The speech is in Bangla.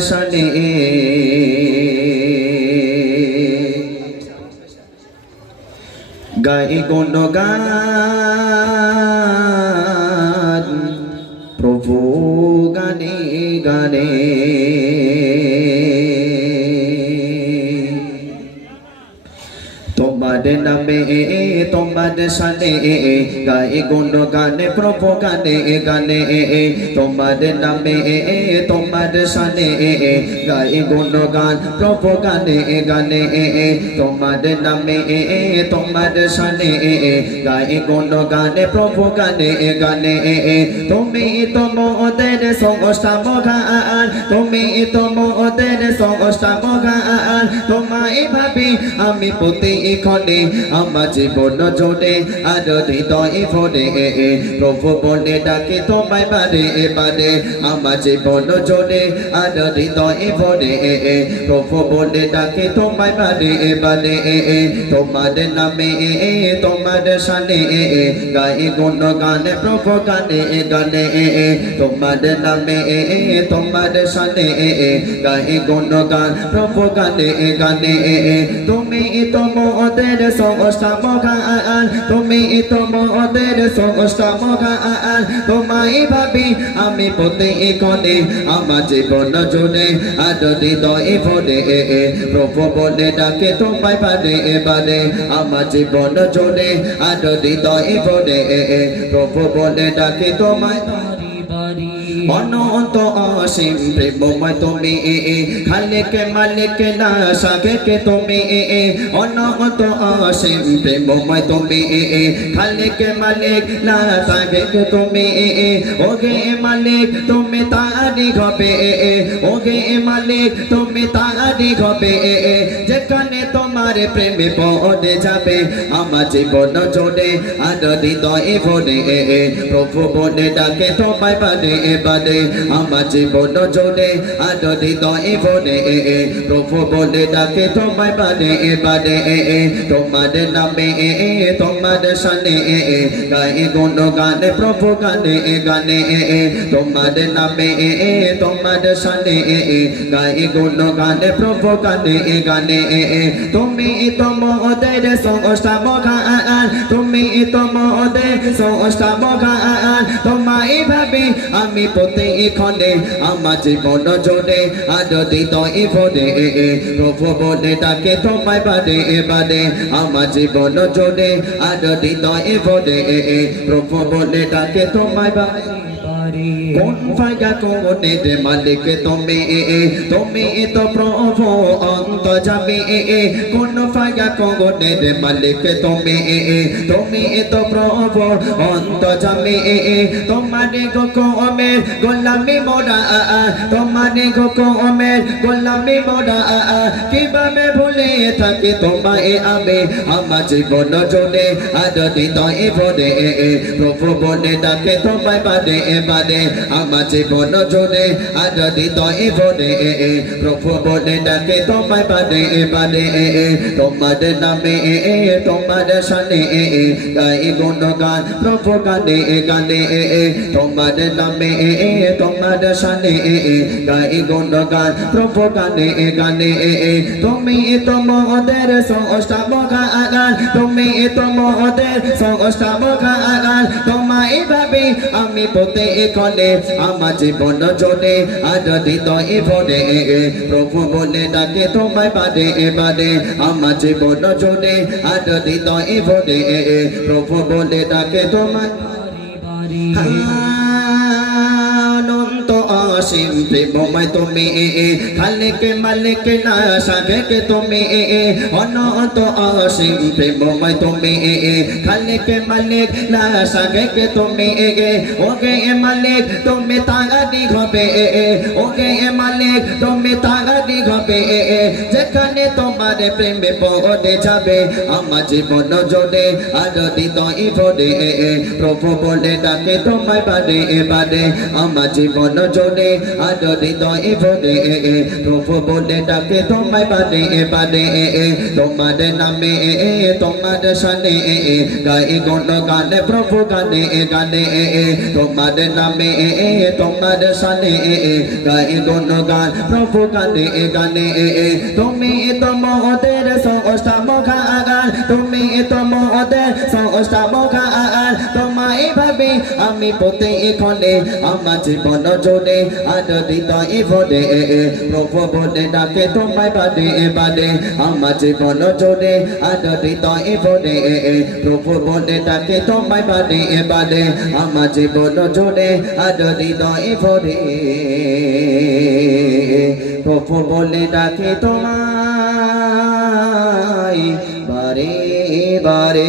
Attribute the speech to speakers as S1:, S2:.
S1: শানে গাই গুণ গান প্রভু গানে গানে নামে তোমার সানে গায়ে গুণ গানে প্রভু গানে গানে তোমার নামে, তোমার সানে গায়ে গুণ গান প্রভু গানে গানে তোমার নামে, তোমার সানে গায়ে গুণ গানে প্রভু গানে গানে তুমি তোমাদের সংস্থা মগান তুমি তোমাদের সংস্থা মগান তোমায় ভাবি আমি প্রতি এখানে আমার জীবন জোরে আর হৃদয় ভরে প্রভু বলে ডাকে, তোমায় বারে এবারে আমার জীবন জোরে আর হৃদয় ভরে প্রভু বলে ডাকে, তোমায় বারে এবারে তোমার নামে তোমার সানে গায়ে গুণ গানে প্রভু গানে গানে তোমার নামে তোমার সানে গায়ে গুণ গান প্রভু গানে গানে তুমি তোমাদের সংস্থা মগান তুমি তোমাদের সংস্থা মগান তোমায় ভাবি আমি পথে এখানে, আমার জীবন জুড়ে আর হৃদয় ভরে, প্রভু বলে ডাকে তোমায় পারে আমার জীবন প্রভু বলে ডাকে তোমায় অসীম প্রেমময় তুমি খালেকে মালিকে না সাগেকে তুমি অনন্ত অসীম প্রেমময় তুমি খালেকে মালিক না সাগেকে তুমি ওগে মালিক তুমি তারি হবে ওগে মালিক তুমি তারি হবে যেখানে তোমার প্রেমে পড়ে যাবে, আমার জীবন জোরে আর হৃদয়ে ভরে প্রভু বলে ডাকে তোমায় বাদে এবারে আমার জীবন জোরে আর হৃদয়ে ভরে প্রভু বলে ডাকে, তোমায় বাদে এবারে তোমার নামে তোমার সানে গায়ে গুণ গানে প্রভু গানে গানে তোমার নামে তোমার সানে গায়ে গুণ গানে প্রভু গানে গানে তুমি তোমাদের সংস্থা মগান তুমি তোমাদের সংস্থা মগান তোমায় ভাবে আমি পথে এখনে, আমার জীবন জোরে। হৃদয় ভরে প্রভু বলে তাকে তোমায় বাদে এবারে। আমার জীবন জোরে। এ এ প্রভু বলে তাকে তোমায় বাদে কোন ফায়দা কোনে দে মালিক তুমি তুমি তো প্রভু অন্ত যাবে কোন ফায়দা কোনে দে মালিক তুমি তুমি তো প্রভু অন্ত যাবে তোমারে গো কমের গোলামি মোরা তোমারে গো কমের গোলামি মোরা কীভাবে ভুলে থাকে তোমায় আমি? আমার জীবন জোরে আর হৃদয় ভরে প্রভু বলে ডাকে তোমায় বাদে এবারে আমার জীবন জোরে আর হৃদয় ভরে প্রভু বলে ডাকে তোমায় বাদে এবারে তোমার নামে তোমার সানে গায়ে গুণ গান প্রভু গানে গানে তোমার নামে তোমার সানে গায়ে গুণ গান প্রভু গানে গানে তুমি তোমাদের সংস্থা মগান তুমি তোমাদের সংস্থা মগান তোমায় ভাবে আমি পথে এখানে আমার জীবন জনে আর হৃদয় ভরে প্রভু বলে ডাকে, তোমায় বাদে এবারে আমার জীবন জনে আর হৃদয় ভরে প্রভু বলে ডাকে, তোমায় অনন্ত অসীম প্রেমময় তুমি খালেকে মালিকে না সাগেকে তুমি অনন্ত অসীম প্রেমময় তুমি খালেকে মালিক না সাগেকে তুমি ওগে মালিক, তুমি তাগাদি হবে ওগে মালিক, তুমি তাগাদি হবে যেখানে তোমার প্রেমে পড়ে যাবে, আমার জীবন জোরে আর হৃদয় ভরে প্রভু বলে ডাকে তোমায় বারে এবারে আমার জীবন জোরে জোরে আদর হৃদয়ে ভরে প্রভু নামে তোমার সানে গায়ে গণ গানে প্রভু গানে গানে তোমার নামে তোমার সানে গায়ে গণ গান প্রভু গানে গানে তুমি সংস্থা মুখা আগার তুমি তোমাদের সংস্থা মুখা আগার তোমায় ভাবে, আমি পথে এখানে, আমার জীবন জোরে আর হৃদয়ে ভরে প্রভু বলে ডাকে তোমায় বাদে বাদে, আমার জীবন জোরে আর হৃদয়ে ভরে প্রভু বলে ডাকে তোমায় বাদে বাদে, আমার জীবন জোরে আর হৃদয়ে ভরে প্রভু বলে ডাকে তোমায় বারে বারে